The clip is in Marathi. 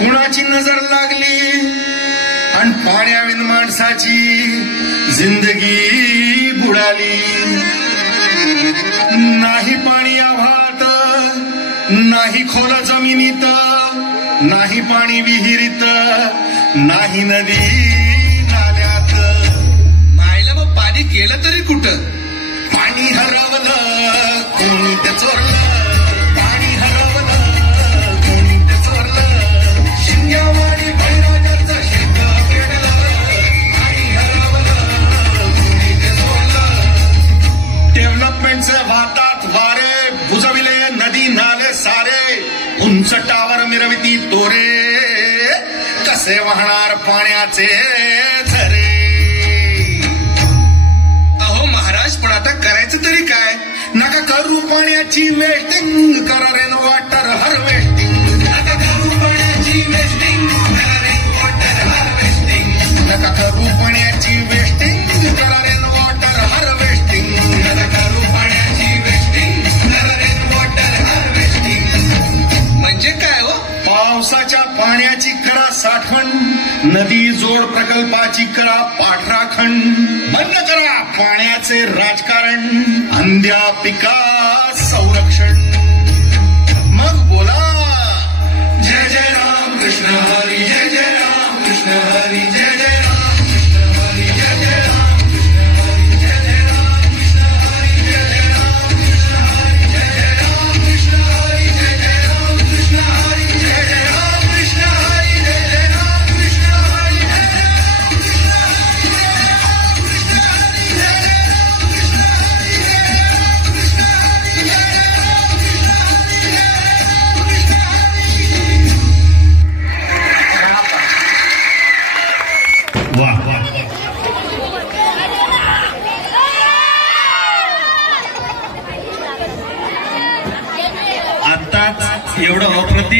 कुणाची नजर लागली आणि पाण्याविन माणसाची जिंदगी बुडाली. नाही पाणी आव्हात, नाही खोल जमिनीत, नाही पाणी विहिरीत, नाही नदी नाल्यात. मायला मग पाणी गेलं तरी कुठं? पाणी हरवलं कोणी ते चोरलं, पाणी हरवलं कोणी ते चोरलं. शिंग्यावाडी बैराजाचं शेत पेटलं, पाणी हरवलं कोणी ते चोरलं. डेव्हलपमेंटचे वाहतात वारे, बुजविले नदी नाले सारे, उंच टावर मिरविती तोरे, कसे वाहणार पाण्याचे झरे. पण आता करायचं तरी काय? नका करू पाण्याची वेस्टिंग, करा रेन वॉटर हार्वेस्टिंग. नका करू पाण्याची वेस्टिंग, करा रेन वॉटर हार्वेस्टिंग. नका करू पाण्याची वेस्टिंग, करा रेन वॉटर हार्वेस्टिंग. नका करू पाण्याची वेस्टिंग, करा रेन वॉटर हार्वेस्टिंग. म्हणजे काय हो? पावसाच्या पाण्याची करा साठवण, नदी जोड प्रकल्पाची करा पाठराखण. बंद करा पाण्याचे राजकारण, अंध्या पिका संरक्षण.